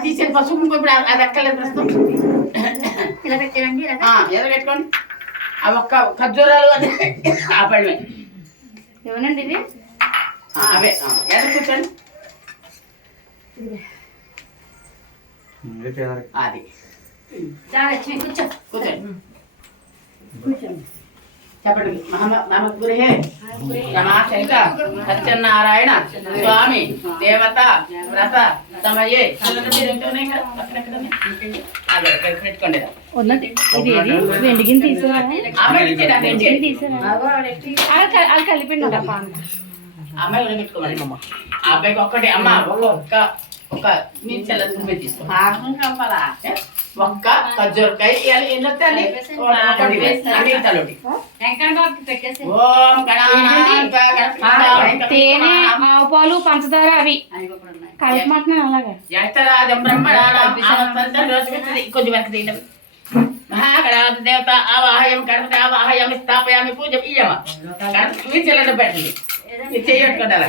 తీసిన పసుపు ఇప్పుడు అది ఎక్కలేదు ప్రస్తుతం ఇలా పెట్టండి ఏదో పెట్టుకోండి అవి ఒక్క ఖర్జూరాలు అది ఆపడమే ఏమనండి ఇది అవే ఎక్కడ కూర్చోండి అది కూర్చో కూర్చోండి చెప్పండి మమ గురుహే రమాశంక సత్యనారాయణ స్వామి దేవత వ్రత సమయే పెట్టుకోండి వెండిగిని తీసుకురా కలిపిండి అమ్మాయి పెట్టుకోవాలి అబ్బాయికి ఒక్కటి అమ్మ ఒక మీరు చెల్లెలు తీసుకో ఒక్క ఖర్జూరకాయ ఎన్ని వస్తాయి తేనె ఆవు పాలు పంచదార అవి కలిపమంటున్నాను అలాగే కొంచెం వెనక తీయడం మహాగణాధి దేవత ఆవాహయం గణపతి ఆవాహయం స్థాపయామి పూజ ఇయ్యమ గణపతి మీరు చెల్లెలు పెట్టండి చేయట్టుకుంటారా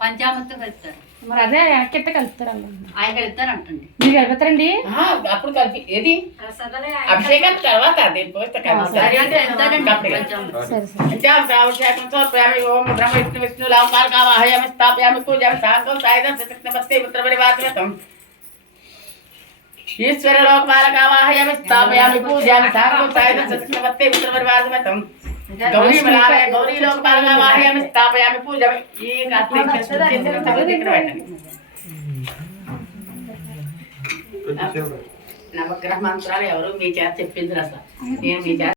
పంచామృతం కలుపుతారు మరి అదే ఎక్కెట్ట కలుపుతారు ఆయన కలుపుతారు అంటుంది మీరు కలుపుతారండి అప్పుడు కలిపి ఏది అభిషేకం తర్వాత ఓం బ్రహ్మ విష్ణు విష్ణు లాభాయామి స్థాపయామి పూజామి సాంగం సాయుధం సతక్నమస్తే పుత్రపరివాసం ఈశ్వర లోకపాలకావాహయామి స్థాపయామి పూజామి సాంగం సాయుధం సతక్నమస్తే పుత్రపరివాసం గౌరీ బలాలయ గౌరీ లోకపాలకావాహయామి స్థాపయామి పూజామి ఈ నవగ్రహ మంత్రాలు ఎవరు మీ చేత చెప్పింది అసలు నేను మీ చేత